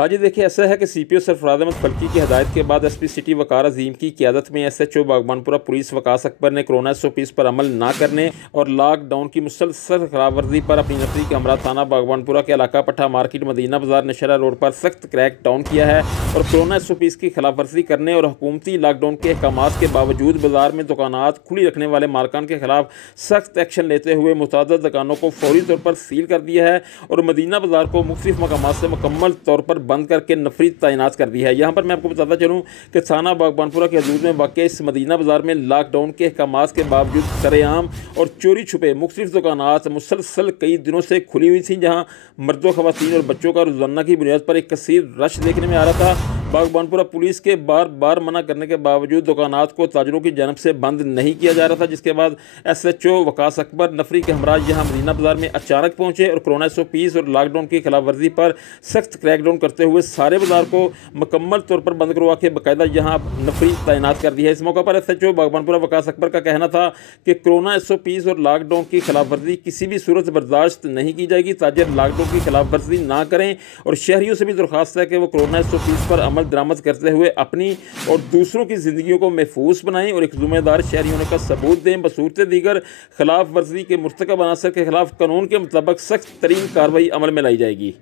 हाँ जी, देखिए ऐसा है कि सीपीओ सरफराज अहमद फल्की की हदायत के बाद एसपी सिटी वकार अजीम की क़यादत में एसएचओ बागबानपुरा पुलिस वकास अकबर ने कोरोना एसओपीज़ पर अमल ना करने और लॉकडाउन की मुसलसल खिलाफवर्जी पर अपनी नफरी के हमरा थाना बागबानपुरा के इलाका पट्टा मार्केट मदीना बाजार नशरा रोड पर सख्त क्रैक डाउन किया है और कोरोना एसओपीज़ की खिलाफवर्जी करने और हुकूमती लॉकडाउन के अहकामात के बावजूद बाजार में दुकानात खुली रखने वाले मालकान के खिलाफ सख्त एक्शन लेते हुए मुतअद्दिद दुकानों को फौरी तौर पर सील कर दिया है और मदीना बाजार को मुख्तलिफ मकामात से मुकम्मल तौर पर बंद करके नफरी तैनात कर दी है। यहाँ पर मैं आपको बताता चलूँ कि थाना बागबानपुरा के हदूद में वाक़ इस मदीना बाज़ार में लॉकडाउन के अहकामात के बावजूद सरेआम और चोरी छुपे मुख्तलिफ दुकानात मुसलसल कई दिनों से खुली हुई थी, जहाँ मर्दों, ख़वातीन और बच्चों का रोज़ाना की बुनियाद पर एक कसीर रश देखने में आ रहा था। बागबानपुरा पुलिस के बार बार मना करने के बावजूद दुकानात को ताजरों की जानब से बंद नहीं किया जा रहा था, जिसके बाद एसएचओ वकास अकबर नफरी के हमरा यहाँ मदीना बाज़ार में अचानक पहुँचे और कोरोना एसओपीज़ और लॉकडाउन की खिलाफ वर्जी पर सख्त क्रैकडाउन करते हुए सारे बाजार को मुकम्मल तौर पर बंद करवा के बाकायदा यहाँ नफरी तैनात कर दी है। इस मौके पर एसएचओ बागबानपुरा वकास अकबर का कहना था कि कोरोना एसओपीज़ और लॉकडाउन की खिलाफ वर्जी किसी भी सूरत बर्दाश्त नहीं की जाएगी। ताजर लॉकडाउन की खिलाफ वर्जी ना करें और शहरियों से भी दरख्वास्त है कि वो कोरोना एसओपीज़ पर अमल दरामद करते हुए अपनी और दूसरों की ज़िंदगियों को महफूज बनाएं और एक ज़िम्मेदार शहरी होने का सबूत दें। बसूरत दीगर खिलाफ वर्जी के मुर्तकब अनासर के खिलाफ कानून के मुताबिक सख्त तरीन कार्रवाई अमल में लाई जाएगी।